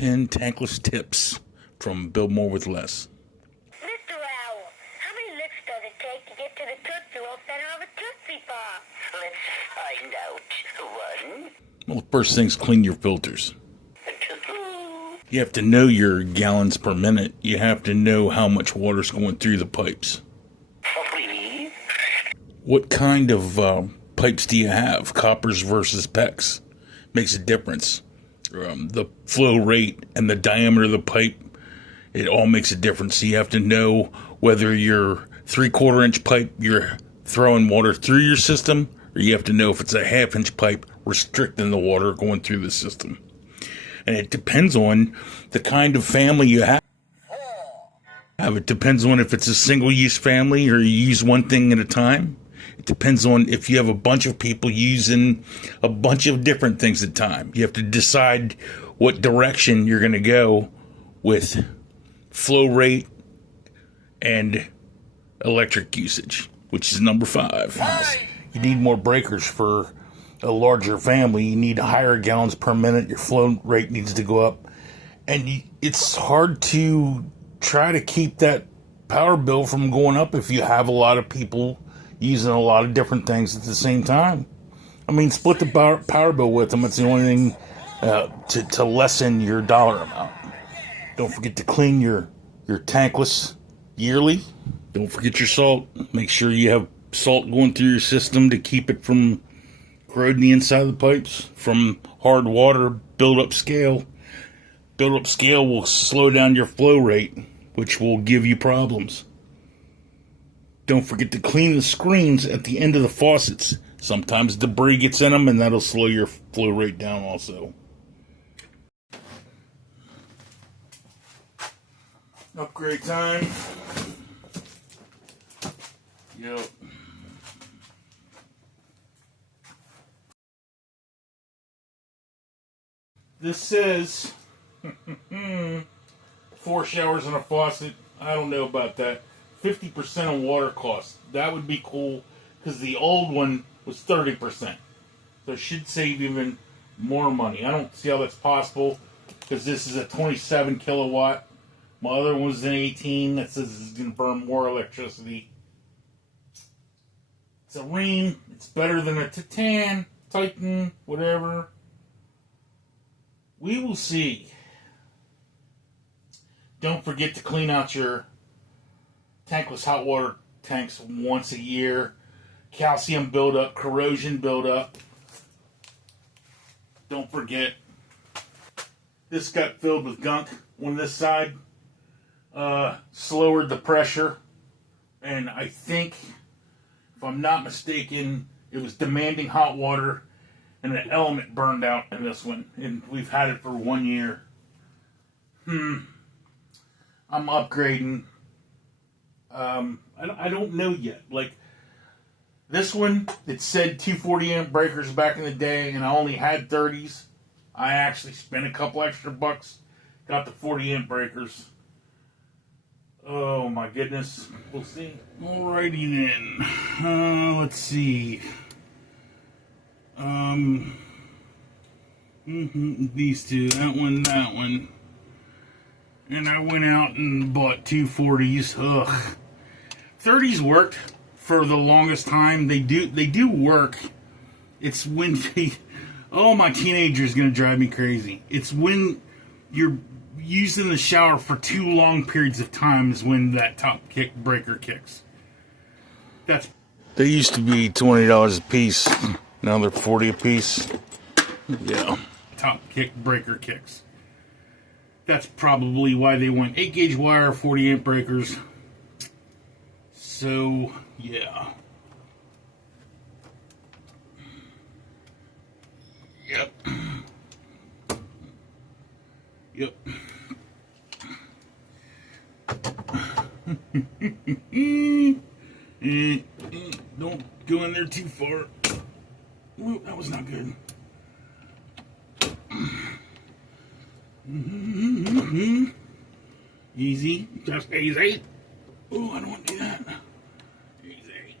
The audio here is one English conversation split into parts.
10 tankless tips from Build More with Less. Mr. Owl, how many licks does it take to get to the Tootsie Roll center of a Tootsie Pop? Let's find out. One. Well, first thing's clean your filters. You have to know your gallons per minute. You have to know how much water's going through the pipes. Please. What kind of pipes do you have? Coppers versus PEX. Makes a difference. The flow rate and the diameter of the pipe, it all makes a difference. So you have to know whether your 3/4 inch pipe, you're throwing water through your system, or you have to know if it's a 1/2 inch pipe restricting the water going through the system. And it depends on the kind of family you have. It depends on if it's a single-use family or you use one thing at a time. It depends on if you have a bunch of people using a bunch of different things at a time. You have to decide what direction you're going to go with flow rate and electric usage, which is number 5. You need more breakers for a larger family. You need higher gallons per minute. Your flow rate needs to go up. And it's hard to try to keep that power bill from going up if you have a lot of people using a lot of different things at the same time. I mean, split the power bill with them. It's the only thing to lessen your dollar amount. Don't forget to clean your tankless yearly. Don't forget your salt. Make sure you have salt going through your system to keep it from corroding the inside of the pipes. From hard water, build up scale. Build up scale will slow down your flow rate, which will give you problems. Don't forget to clean the screens at the end of the faucets. Sometimes debris gets in them, and that'll slow your flow rate down also. Upgrade time. Yep. This says 4 showers and a faucet. I don't know about that. 50% on water costs. That would be cool because the old one was 30%. So it should save even more money. I don't see how that's possible because this is a 27 kilowatt. My other one's an 18 that says it's going to burn more electricity. It's a Rheem. It's better than a Titan, whatever. We will see. Don't forget to clean out your tankless hot water tanks once a year. Calcium buildup, corrosion buildup. Don't forget. This got filled with gunk on this side. Slowered the pressure. And I think, if I'm not mistaken, it was demanding hot water. And an element burned out in this one. And we've had it for 1 year. I'm upgrading. I don't know yet. Like, this one, it said 240 amp breakers back in the day, and I only had 30s. I actually spent a couple extra bucks, got the 40 amp breakers. Oh my goodness. We'll see. Alrighty then. Let's see. These two, that one. And I went out and bought 240s. Ugh. 30s worked for the longest time. They do work. It's when my teenager's gonna drive me crazy. It's when you're using the shower for too long periods of time is when that top kick breaker kicks. They used to be $20 a piece. Now they're 40 a piece. Yeah. Top kick breaker kicks. That's probably why they went 8 gauge wire, 40 amp breakers. So, yeah. Yep. Don't go in there too far. Ooh, that was not good. Easy, just easy. Oh, I don't want to do that. Easy.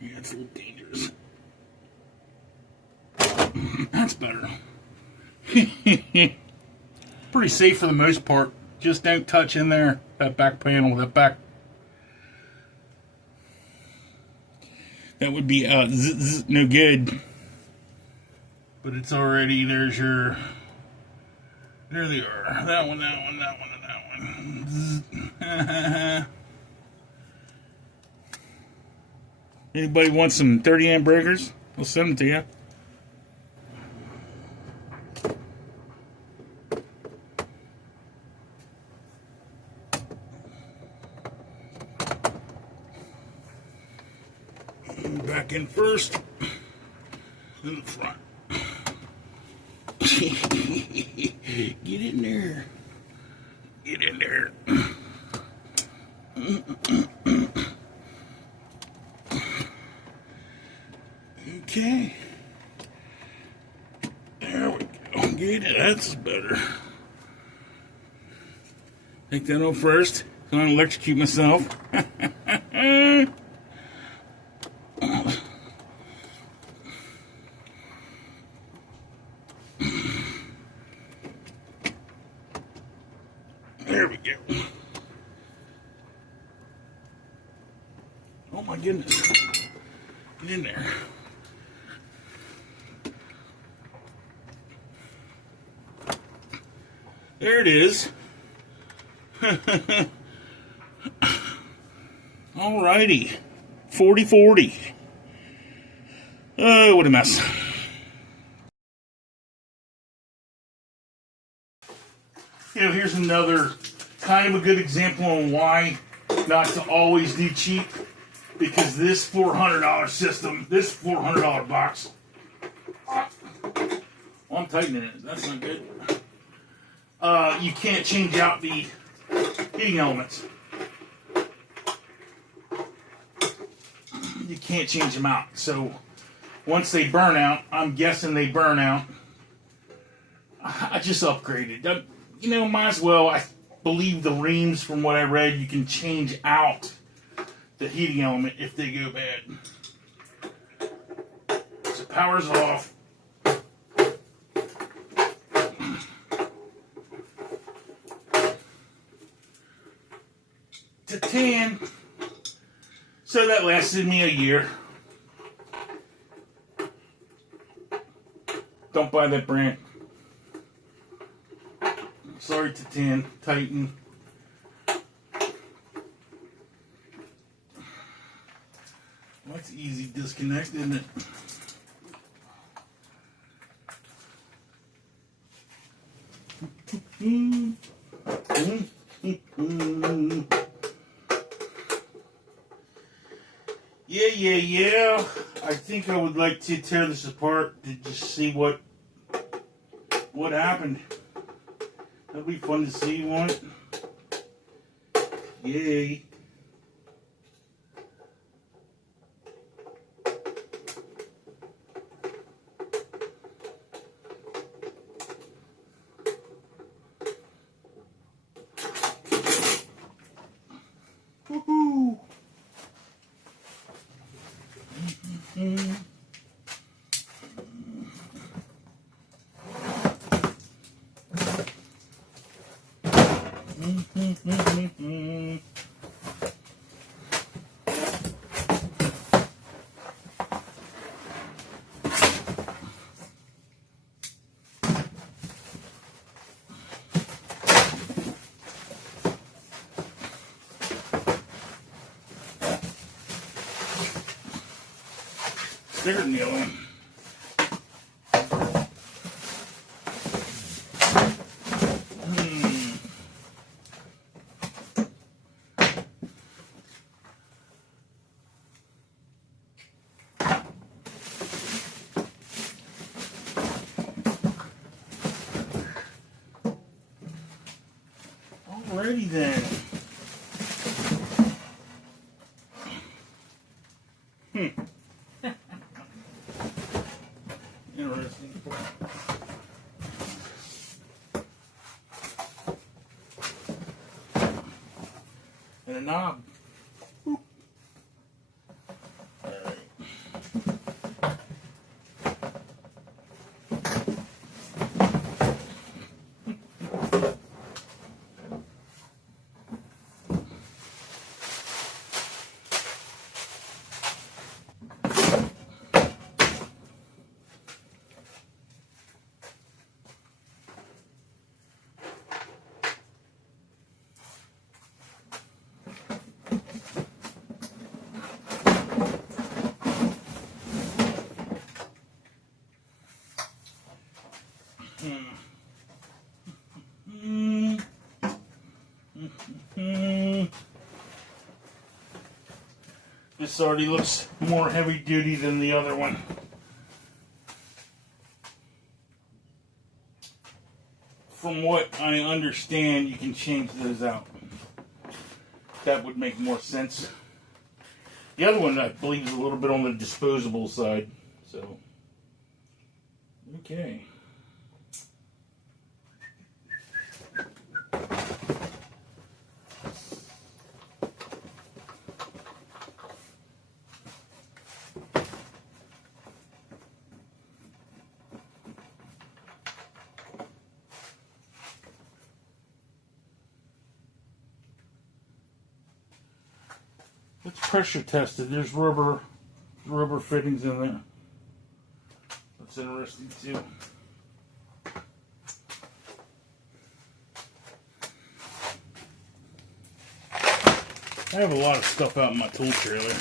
Yeah, it's a little dangerous. That's better. Pretty safe for the most part. Just don't touch in there, that back panel, that back. That would be no good. But it's already, there's your, there they are. That one, that one, that one, and that one. Anybody want some 30 amp breakers? I'll send them to you. Back in first, in the front. Get in there. Get in there. Okay. There we go. Get it. That's better. Take that off first, so I don't electrocute myself. There we go. Oh my goodness. Get in there. There it is. Alrighty. 40-40. Oh, what a mess. You know, here's another kind of a good example on why not to always do cheap. Because this $400 system, this $400 box, well, I'm tightening it. That's not good. You can't change out the heating elements. You can't change them out. So once they burn out, I'm guessing they burn out. I just upgraded. You know, might as well. I believe the reams, from what I read, you can change out the heating element if they go bad. So power's off. To 10. So that lasted me a year. Don't buy that brand. Sorry, to 10. Titan. Well, that's easy disconnect, isn't it? Yeah. I think I would like to tear this apart to just see what happened. That'll be fun to see, won't it? Yay. Woohoo! Sticker nail on. Alrighty then. Interesting. And a knob. Boop. All right. This already looks more heavy duty than the other one. From what I understand, you can change those out. That would make more sense. The other one, I believe, is a little bit on the disposable side. So, okay. It's pressure tested. There's rubber fittings in there. That's interesting too. I have a lot of stuff out in my tool trailer,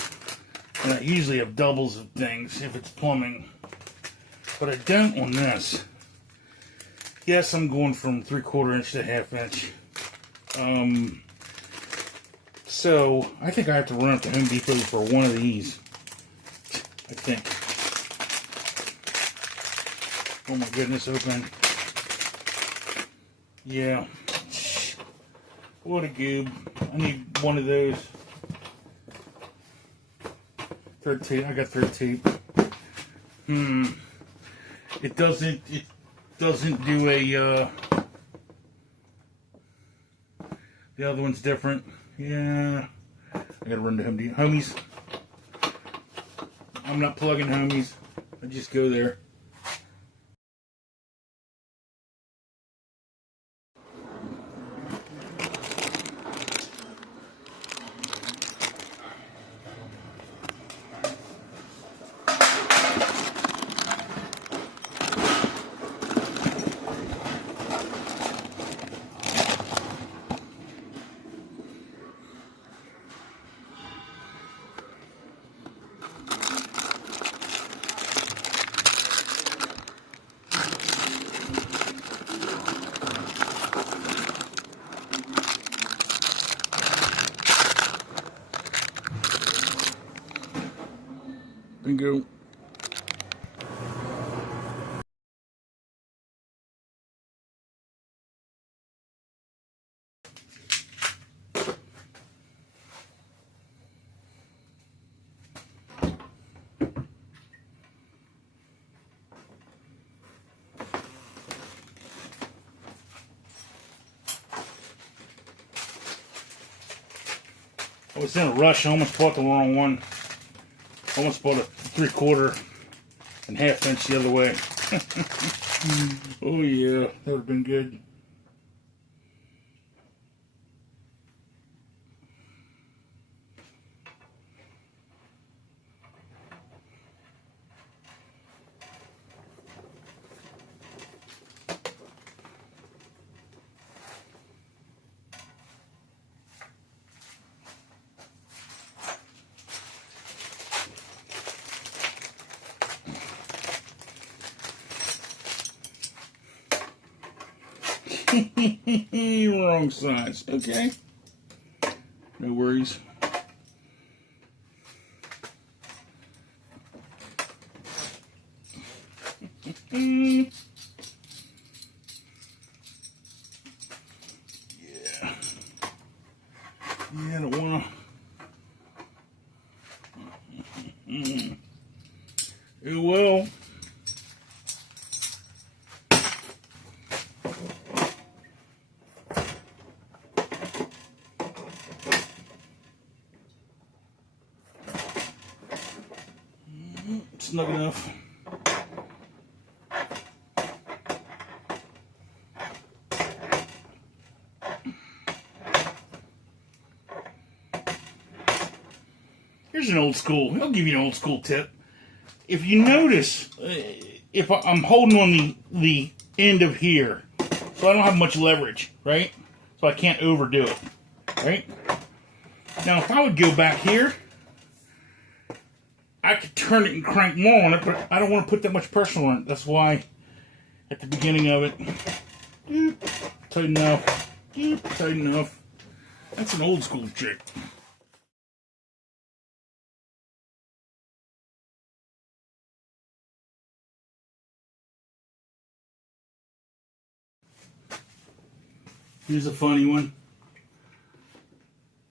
and I usually have doubles of things if it's plumbing, but I don't on this. Yes, I'm going from 3/4 inch to 1/2 inch. So I think I have to run up to Home Depot for one of these. I think. Oh my goodness, open. Yeah. What a goob. I need one of those. Thread tape. I got thread tape. It doesn't do a, the other one's different. Yeah. I gotta run to Home Depot. Homies. I'm not plugging Homies. I just go there. Bingo. I was in a rush. I almost bought the wrong one. I almost bought a 3/4 and 1/2 inch the other way. Oh yeah, that would have been good. Wrong size. Okay. No worries. Yeah. Yeah, I don't wanna. It will. Snug enough. Here's an old school. I'll give you an old school tip. If you notice, if I'm holding on the end of here, so I don't have much leverage, right? So I can't overdo it, right? Now, if I would go back here, I could turn it and crank more on it, but I don't want to put that much pressure on it. That's why at the beginning of it, tight enough, tight enough. That's an old school trick. Here's a funny one.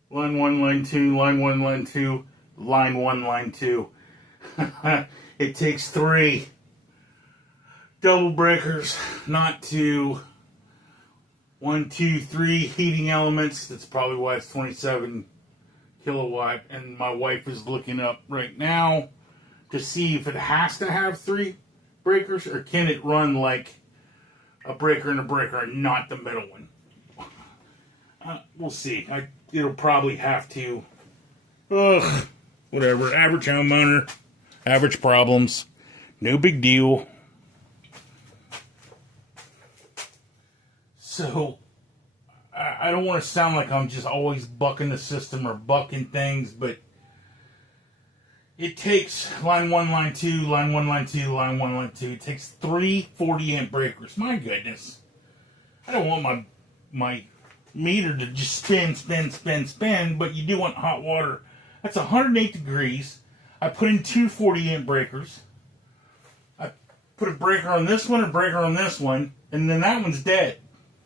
Line 1, line 2, line 1, line 2, line 1, line 2. It takes 3 double breakers, not 2. 1, 2, 3 heating elements. That's probably why it's 27 kilowatt. And my wife is looking up right now to see if it has to have 3 breakers, or can it run like a breaker and a breaker and not the middle one. We'll see. It'll probably have to. Whatever. Average homeowner. Average problems. No big deal. So, I don't want to sound like I'm just always bucking the system or bucking things, but it takes line 1, line 2, line 1, line 2, line 1, line 2. It takes 3 40-amp breakers. My goodness. I don't want my meter to just spin, but you do want hot water. That's 108 degrees. I put in 2 40-amp breakers. I put a breaker on this one, a breaker on this one, and then that one's dead.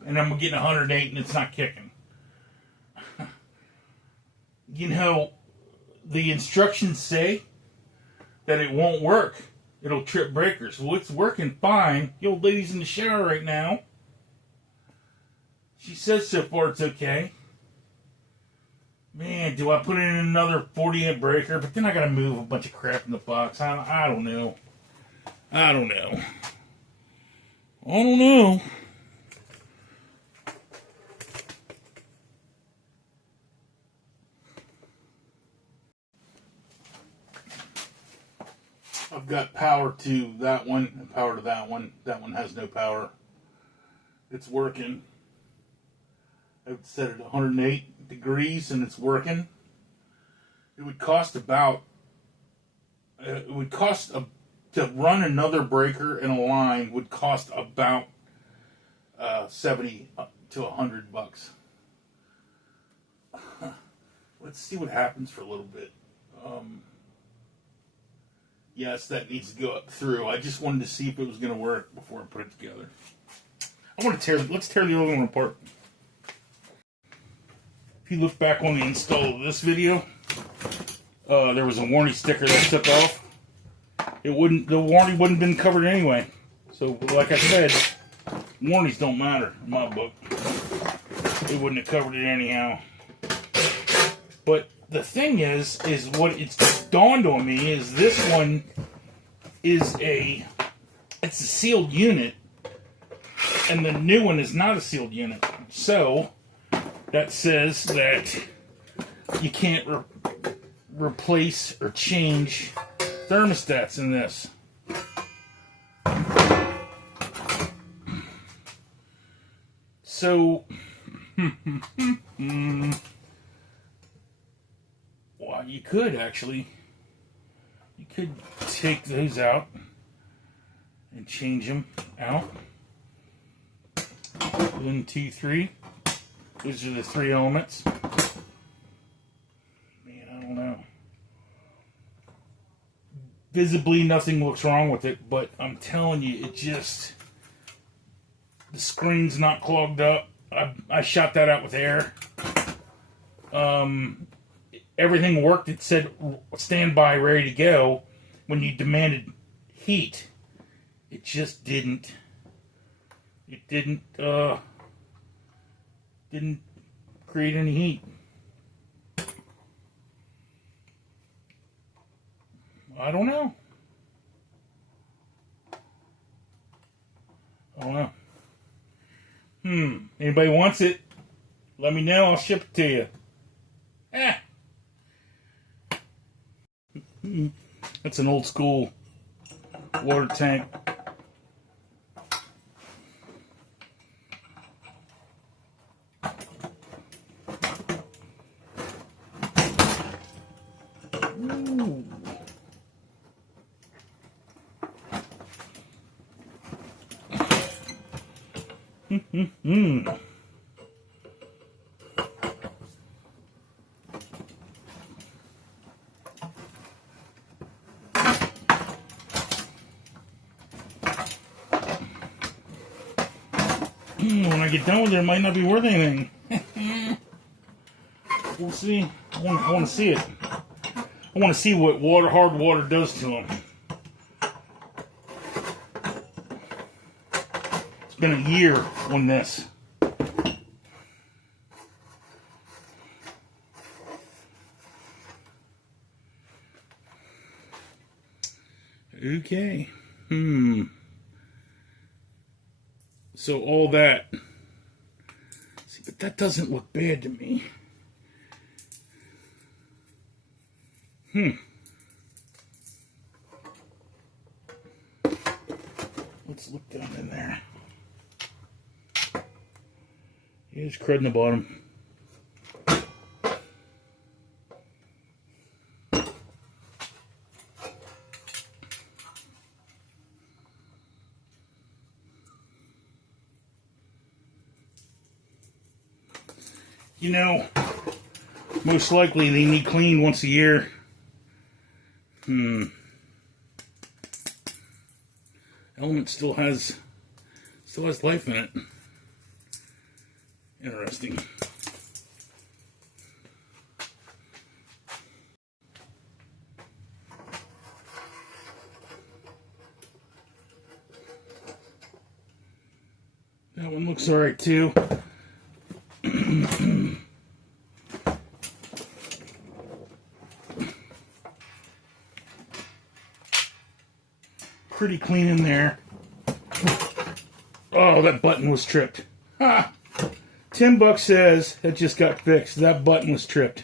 And I'm getting 108 and it's not kicking. You know, the instructions say that it won't work. It'll trip breakers. Well, it's working fine. The old lady's in the shower right now. She says so far it's okay. Man, do I put in another 40-amp breaker? But then I gotta move a bunch of crap in the box. I don't know. I don't know. I've got power to that one and power to that one. That one has no power. It's working. I would set it 108 degrees and it's working. It would cost about, to run another breaker in a line would cost about 70 to $100 bucks. Let's see what happens for a little bit. Yes, that needs to go up through. I just wanted to see if it was going to work before I put it together. Let's tear the other one apart. If you look back on the install of this video, there was a warranty sticker that took off. The warranty wouldn't have been covered anyway. So, like I said, warranties don't matter in my book. They wouldn't have covered it anyhow. But the thing is what it's dawned on me is this one is it's a sealed unit, and the new one is not a sealed unit. So that says that you can't replace or change thermostats in this. So well, you could actually. You could take those out and change them out. 1, 2, 3. Those are the 3 elements. Man, I don't know. Visibly, nothing looks wrong with it, but I'm telling you, the screen's not clogged up. I shot that out with air. Everything worked. It said standby, ready to go. When you demanded heat, it just didn't. It didn't create any heat. I don't know. Anybody wants it? Let me know. I'll ship it to you. That's an old school water tank. When I get done with it, it might not be worth anything. We'll see. I want to see it. I want to see what hard water does to them. It's been a year on this. Okay. So all that. See, but that doesn't look bad to me. Let's look down in there. Here's crud in the bottom. You know, most likely they need cleaned once a year. Element still has life in it. Interesting. That one looks alright too. Pretty clean in there. Oh, that button was tripped. Ha! $10 says it just got fixed. That button was tripped.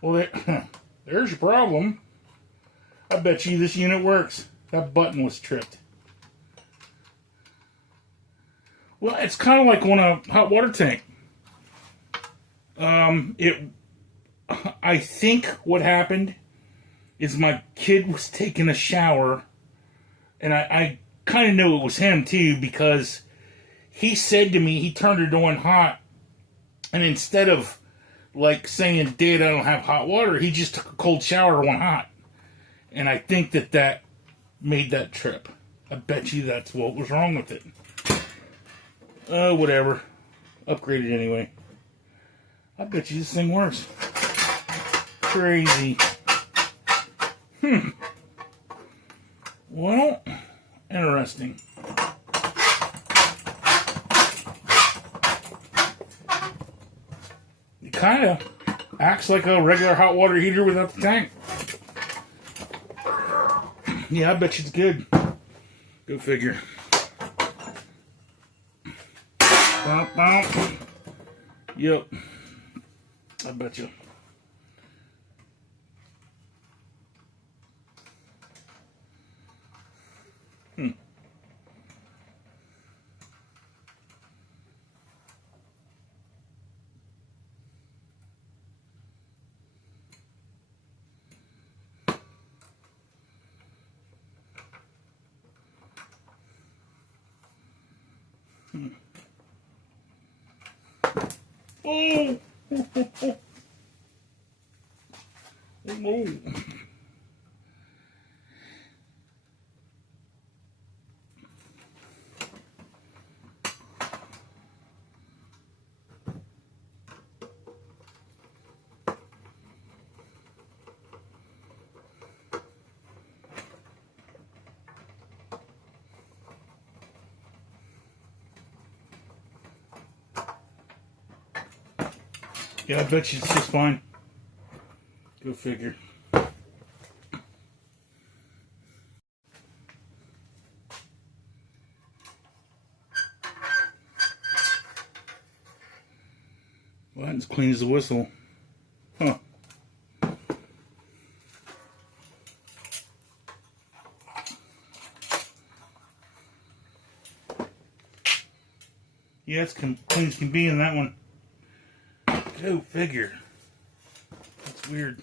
Well, there's your problem. I bet you this unit works. That button was tripped. Well, it's kind of like on a hot water tank. I think what happened is my kid was taking a shower, and I kind of knew it was him too, because he said to me, he turned it on hot, and instead of like saying, "Dad, I don't have hot water," he just took a cold shower on hot. And I think that made that trip. I bet you that's what was wrong with it. Whatever. Upgrade it anyway. I bet you this thing works. Crazy. Well, interesting. It kind of acts like a regular hot water heater without the tank. Yeah, I bet you it's good. Go figure. Bump, bump. Yep. I bet you. Oh! Oh! Yeah, I bet you it's just fine. Go figure. Well, that's as clean as a whistle. Huh. Yeah, it's clean as can be in that one. Go figure. That's weird.